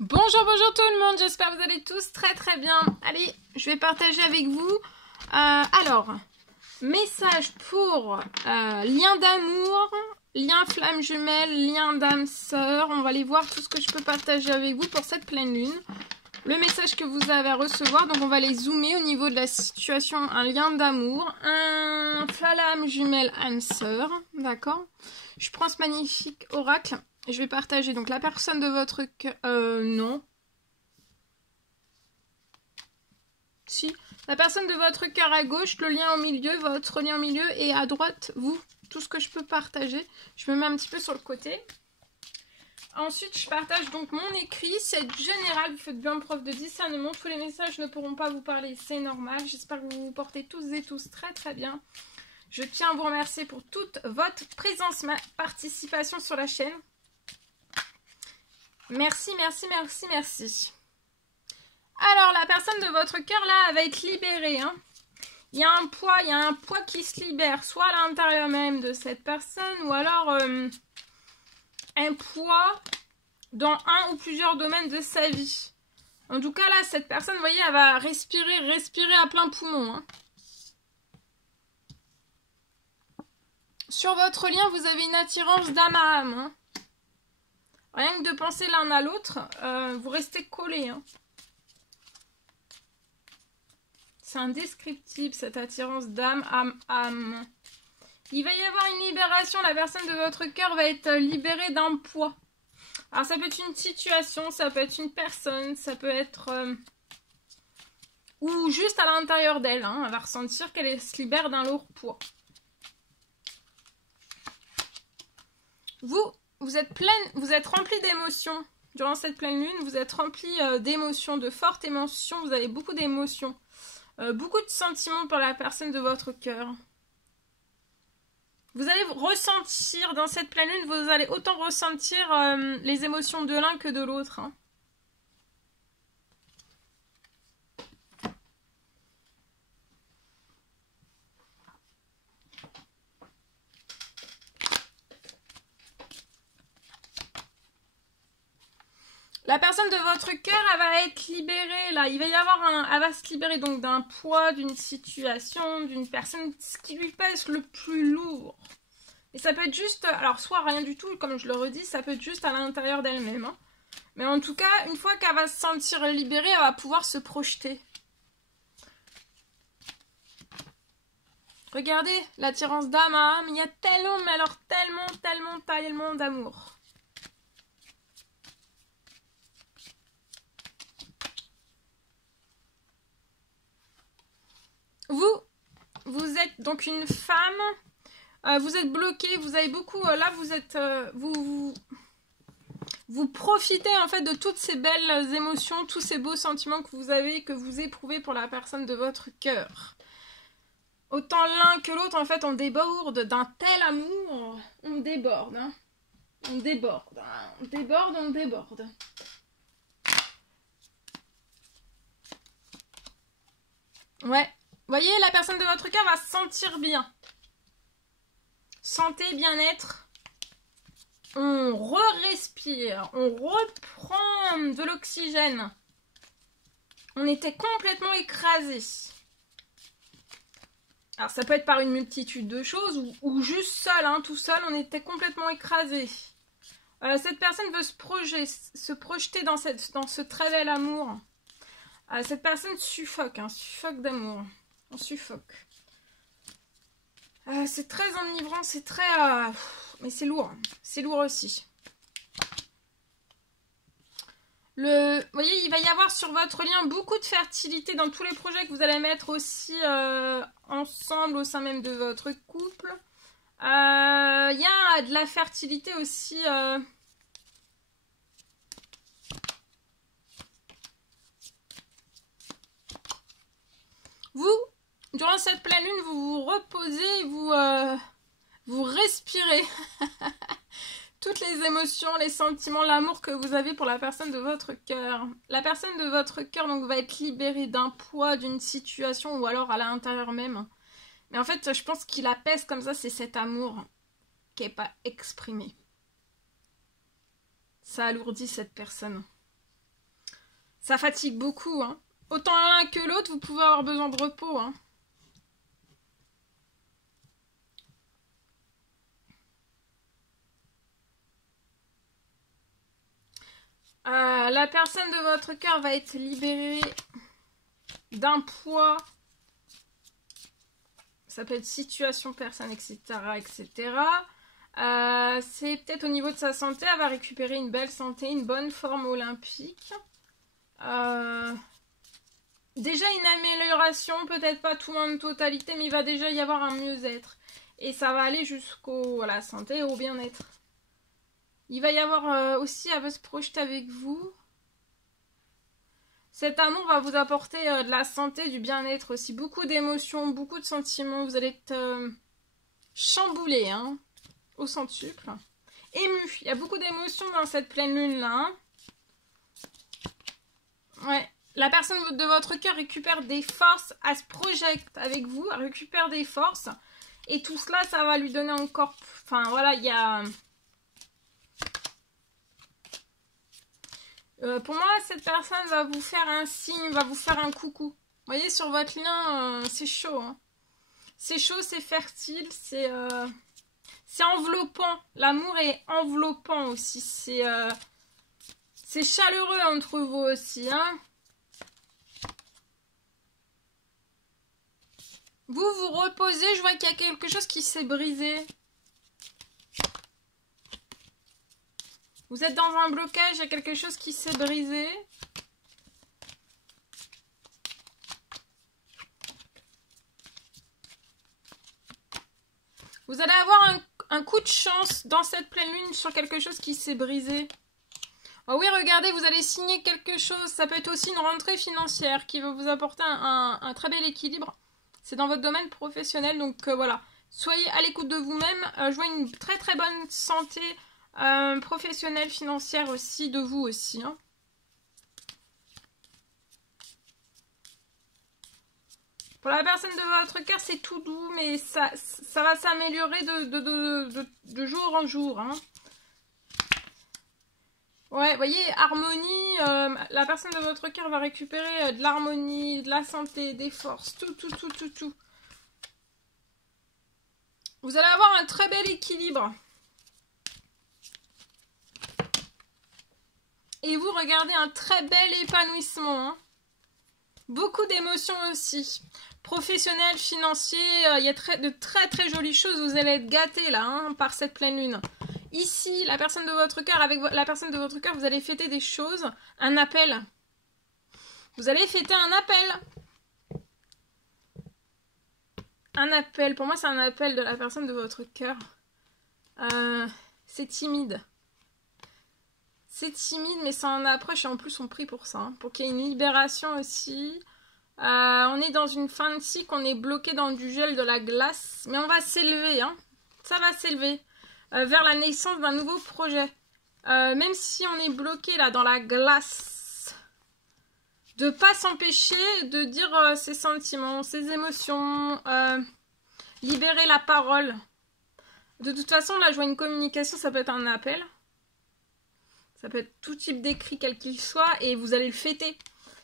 Bonjour, bonjour tout le monde, j'espère que vous allez tous très bien. Allez, je vais partager avec vous. Alors, message pour lien d'amour, lien flamme jumelle, lien d'âme sœur. On va aller voir tout ce que je peux partager avec vous pour cette pleine lune. Le message que vous avez à recevoir, donc on va les zoomer au niveau de la situation. Un lien d'amour, un flamme jumelle, âme sœur, d'accord. Je prends ce magnifique oracle. Je vais partager donc la personne de votre cœur. Non. Si. La personne de votre cœur à gauche, le lien au milieu, votre lien au milieu, et à droite, vous. Tout ce que je peux partager. Je me mets un petit peu sur le côté. Ensuite, je partage donc mon écrit. C'est général. Vous faites bien preuve de discernement. Tous les messages ne pourront pas vous parler. C'est normal. J'espère que vous vous portez tous et tous très bien. Je tiens à vous remercier pour toute votre présence, ma participation sur la chaîne. Merci. Alors, la personne de votre cœur, là, elle va être libérée. Hein. Il y a un poids qui se libère, soit à l'intérieur même de cette personne, ou alors un poids dans un ou plusieurs domaines de sa vie. En tout cas, là, cette personne, vous voyez, elle va respirer à plein poumon. Hein. Sur votre lien, vous avez une attirance d'âme à âme. Hein. Rien que de penser l'un à l'autre, vous restez collés. Hein. C'est indescriptible, cette attirance d'âme à âme. Il va y avoir une libération. La personne de votre cœur va être libérée d'un poids. Alors, ça peut être une situation, ça peut être une personne, ça peut être... ou juste à l'intérieur d'elle. Hein, elle va ressentir qu'elle se libère d'un lourd poids. Vous êtes pleine, vous êtes rempli d'émotions. Durant cette pleine lune, vous êtes rempli d'émotions, de fortes émotions. Vous avez beaucoup d'émotions. Beaucoup de sentiments pour la personne de votre cœur. Vous allez ressentir dans cette pleine lune, vous allez autant ressentir les émotions de l'un que de l'autre. Hein. La personne de votre cœur, elle va être libérée, là. Il va y avoir elle va se libérer donc d'un poids, d'une situation, d'une personne, ce qui lui pèse le plus lourd. Et ça peut être juste, alors soit rien du tout, comme je le redis, ça peut être juste à l'intérieur d'elle-même. Hein. Mais en tout cas, une fois qu'elle va se sentir libérée, elle va pouvoir se projeter. Regardez, l'attirance d'âme à âme, il y a tellement, mais alors tellement d'amour. Vous êtes donc une femme, vous êtes bloqué, vous avez beaucoup, là vous êtes, vous profitez en fait de toutes ces belles émotions, tous ces beaux sentiments que vous avez, que vous éprouvez pour la personne de votre cœur. Autant l'un que l'autre, en fait, on déborde d'un tel amour, on déborde, hein. On déborde, hein. On déborde. Ouais. Vous voyez, la personne de votre cœur va se sentir bien. Santé, bien-être. On re-respire. On reprend de l'oxygène. On était complètement écrasé. Alors, ça peut être par une multitude de choses ou juste seul, hein, tout seul, on était complètement écrasé. Cette personne veut se projeter dans ce très bel amour. Cette personne suffoque, hein, suffoque d'amour. On suffoque. C'est très enivrant, c'est très... mais c'est lourd. C'est lourd aussi. Vous voyez, il va y avoir sur votre lien beaucoup de fertilité dans tous les projets que vous allez mettre aussi ensemble au sein même de votre couple. Il y a de la fertilité aussi... Vous, durant cette pleine lune, vous vous reposez, vous respirez toutes les émotions, les sentiments, l'amour que vous avez pour la personne de votre cœur. La personne de votre cœur donc va être libérée d'un poids, d'une situation ou alors à l'intérieur même. Mais en fait, je pense qu'il apaise comme ça, c'est cet amour qui n'est pas exprimé. Ça alourdit cette personne. Ça fatigue beaucoup, hein. Autant l'un que l'autre, vous pouvez avoir besoin de repos, hein. La personne de votre cœur va être libérée d'un poids. Ça peut être situation, personne, etc. etc. C'est peut-être au niveau de sa santé. Elle va récupérer une belle santé, une bonne forme olympique. Déjà une amélioration, peut-être pas tout en totalité, mais il va déjà y avoir un mieux-être. Et ça va aller jusqu'au la santé et au bien-être. Il va y avoir aussi, elle va se projeter avec vous. Cet amour va vous apporter de la santé, du bien-être aussi. Beaucoup d'émotions, beaucoup de sentiments. Vous allez être chamboulé, hein, au centuple. Ému. Il y a beaucoup d'émotions dans cette pleine lune-là. Hein. Ouais. La personne de votre cœur récupère des forces, elle se projette avec vous, elle récupère des forces. Et tout cela, ça va lui donner encore... Enfin, voilà, il y a... pour moi, cette personne va vous faire un signe, va vous faire un coucou. Vous voyez, sur votre lien, c'est chaud. Hein. C'est chaud, c'est fertile, c'est enveloppant. L'amour est enveloppant aussi. C'est chaleureux entre vous aussi. Hein. Vous vous reposez, je vois qu'il y a quelque chose qui s'est brisé. Vous êtes dans un blocage, il y a quelque chose qui s'est brisé. Vous allez avoir un coup de chance dans cette pleine lune sur quelque chose qui s'est brisé. Oh oui, regardez, vous allez signer quelque chose. Ça peut être aussi une rentrée financière qui va vous apporter un très bel équilibre. C'est dans votre domaine professionnel, donc voilà. Soyez à l'écoute de vous-même. Je vois une très très bonne santé professionnelle, financière aussi, de vous aussi. Hein. Pour la personne de votre cœur, c'est tout doux, mais ça va s'améliorer de jour en jour. Hein. Ouais, vous voyez, harmonie, la personne de votre cœur va récupérer de l'harmonie, de la santé, des forces, tout. Vous allez avoir un très bel équilibre. Et vous regardez un très bel épanouissement. Hein. Beaucoup d'émotions aussi. Professionnel, financier, il y a de très jolies choses. Vous allez être gâtés là, hein, par cette pleine lune. Ici, la personne de votre cœur, avec la personne de votre cœur, vous allez fêter des choses. Un appel. Vous allez fêter un appel. Un appel. Pour moi, c'est un appel de la personne de votre cœur. C'est timide. C'est timide, mais ça en approche et en plus on prie pour ça. Hein, pour qu'il y ait une libération aussi. On est dans une fin de cycle, on est bloqué dans du gel, de la glace. Mais on va s'élever. Hein. Ça va s'élever. Vers la naissance d'un nouveau projet. Même si on est bloqué là dans la glace, de pas s'empêcher de dire ses sentiments, ses émotions, libérer la parole. De toute façon, là, je vois une communication, ça peut être un appel. Ça peut être tout type d'écrit, quel qu'il soit, et vous allez le fêter.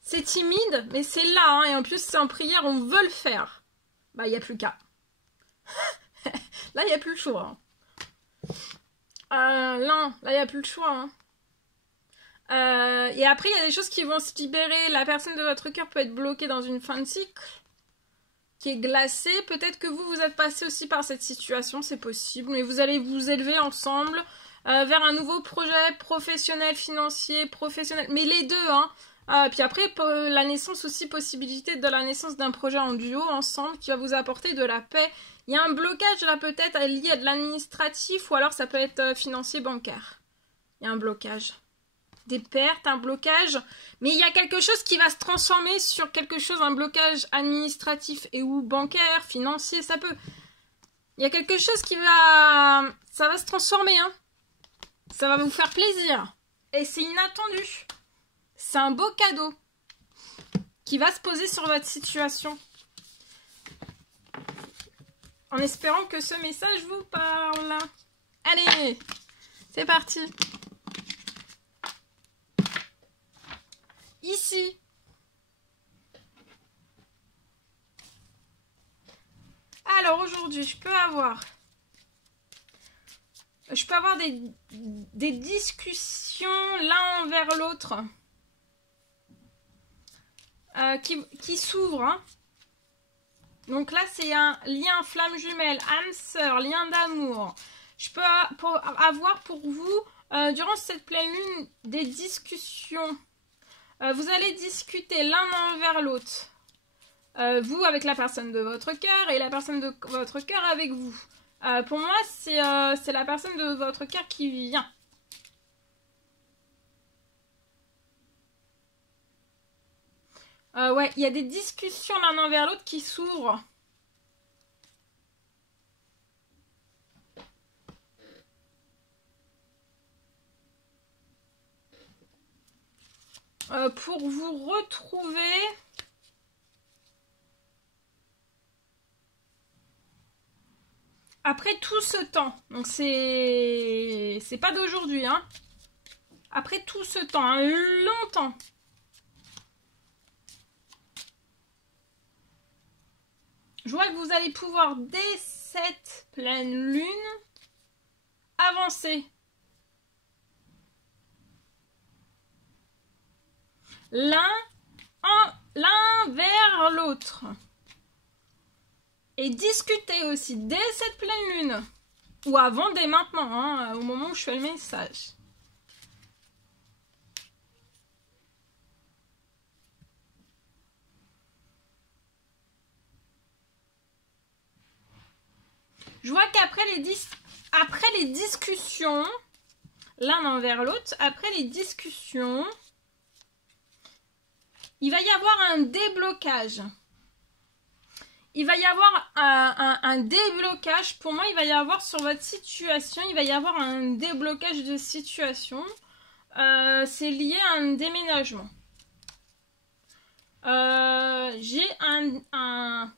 C'est timide, mais c'est là, hein, et en plus, c'est en prière, on veut le faire. Bah, il n'y a plus qu'à. Là, il n'y a plus le choix. Hein. Non, là, il n'y a plus le choix. Hein. Et après, il y a des choses qui vont se libérer. La personne de votre cœur peut être bloquée dans une fin de cycle qui est glacée. Peut-être que vous êtes passé aussi par cette situation, c'est possible. Mais vous allez vous élever ensemble vers un nouveau projet professionnel, financier, professionnel. Mais les deux, hein. Puis après, la naissance aussi, possibilité de la naissance d'un projet en duo, ensemble, qui va vous apporter de la paix. Il y a un blocage là peut-être lié à de l'administratif ou alors ça peut être financier, bancaire. Il y a un blocage. Des pertes, un blocage. Mais il y a quelque chose qui va se transformer sur quelque chose, un blocage administratif et ou bancaire, financier, ça peut... Il y a quelque chose qui va... Ça va se transformer, hein. Ça va vous faire plaisir. Et c'est inattendu. C'est un beau cadeau qui va se poser sur votre situation. En espérant que ce message vous parle. Allez, c'est parti. Ici, je peux avoir des discussions l'un envers l'autre qui s'ouvrent. Hein. Donc là, c'est un lien flamme jumelle, âme sœur, lien d'amour. Je peux avoir pour vous, durant cette pleine lune, des discussions. Vous allez discuter l'un envers l'autre. Vous avec la personne de votre cœur et la personne de votre cœur avec vous. Pour moi, c'est la personne de votre cœur qui vient. Ouais, il y a des discussions l'un envers l'autre qui s'ouvrent. Pour vous retrouver... Après tout ce temps, donc c'est pas d'aujourd'hui, hein. Après tout ce temps, hein, longtemps. Je vois que vous allez pouvoir, dès cette pleine lune, avancer. L'un vers l'autre. Et discuter aussi dès cette pleine lune. Ou avant, dès maintenant, hein, au moment où je fais le message. Je vois qu'après les discussions, l'un envers l'autre, après les discussions, il va y avoir un déblocage. Il va y avoir un déblocage. Pour moi, il va y avoir sur votre situation, il va y avoir un déblocage de situation. C'est lié à un déménagement. J'ai un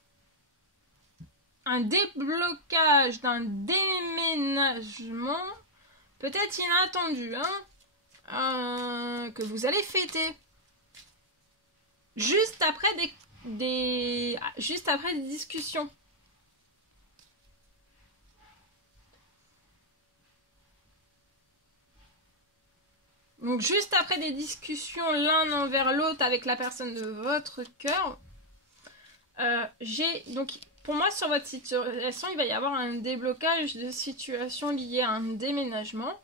déblocage d'un déménagement, peut-être inattendu, hein, que vous allez fêter. Juste après des discussions. Donc juste après des discussions l'un envers l'autre avec la personne de votre cœur, donc pour moi sur votre situation il va y avoir un déblocage de situation lié à un déménagement.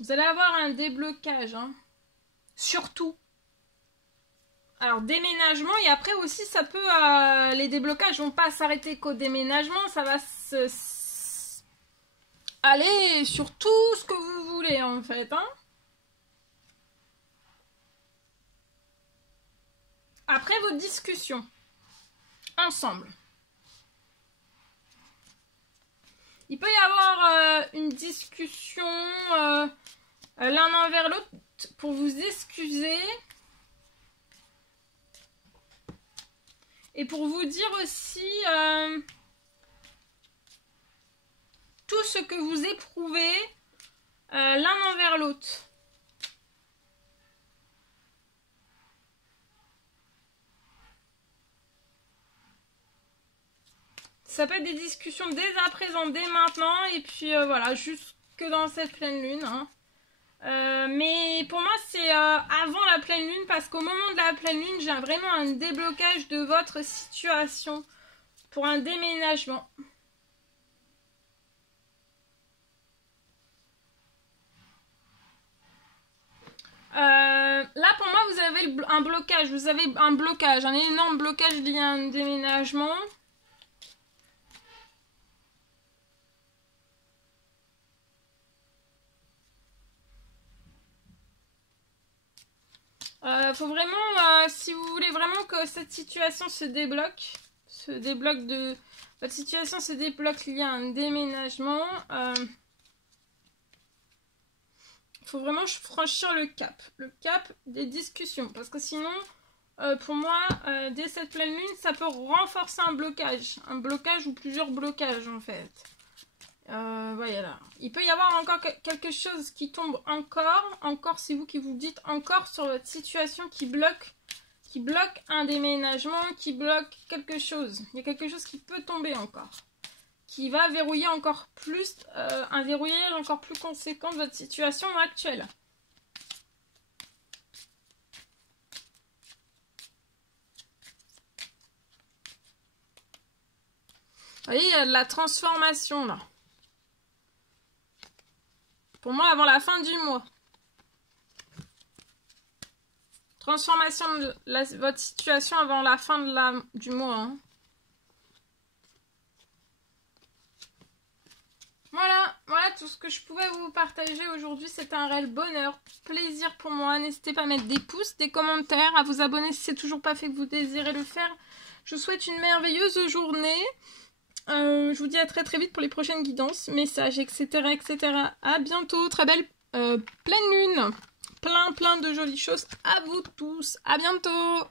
Vous allez avoir un déblocage, hein. Surtout. Alors, déménagement, et après aussi, ça peut... les déblocages vont pas s'arrêter qu'au déménagement, ça va aller sur tout ce que vous voulez, en fait, hein. Après vos discussions, ensemble. Il peut y avoir une discussion l'un envers l'autre pour vous excuser. Et pour vous dire aussi tout ce que vous éprouvez l'un envers l'autre. Ça peut être des discussions dès à présent, dès maintenant, et puis voilà, jusque dans cette pleine lune. Hein. Mais pour moi, c'est avant la pleine lune, parce qu'au moment de la pleine lune, j'ai vraiment un déblocage de votre situation pour un déménagement. Là, pour moi, vous avez un blocage. Vous avez un blocage, un énorme blocage lié à un déménagement. Faut vraiment, si vous voulez vraiment que cette situation se débloque, votre situation se débloque liée à un déménagement, faut vraiment franchir le cap des discussions, parce que sinon, pour moi, dès cette pleine lune, ça peut renforcer un blocage ou plusieurs blocages en fait. Voilà. Il peut y avoir encore quelque chose qui tombe encore c'est vous qui vous dites encore sur votre situation qui bloque un déménagement, qui bloque quelque chose. Il y a quelque chose qui peut tomber encore, qui va verrouiller encore plus, un verrouillage encore plus conséquent de votre situation actuelle. Vous voyez, il y a de la transformation là. Pour moi, avant la fin du mois. Transformation de votre situation avant la fin du mois. Hein. Voilà tout ce que je pouvais vous partager aujourd'hui. C'était un réel bonheur, plaisir pour moi. N'hésitez pas à mettre des pouces, des commentaires, à vous abonner si c'est toujours pas fait que vous désirez le faire. Je vous souhaite une merveilleuse journée. Je vous dis à très très vite pour les prochaines guidances, messages, etc. etc. À bientôt, très belle pleine lune. Plein de jolies choses à vous tous. À bientôt.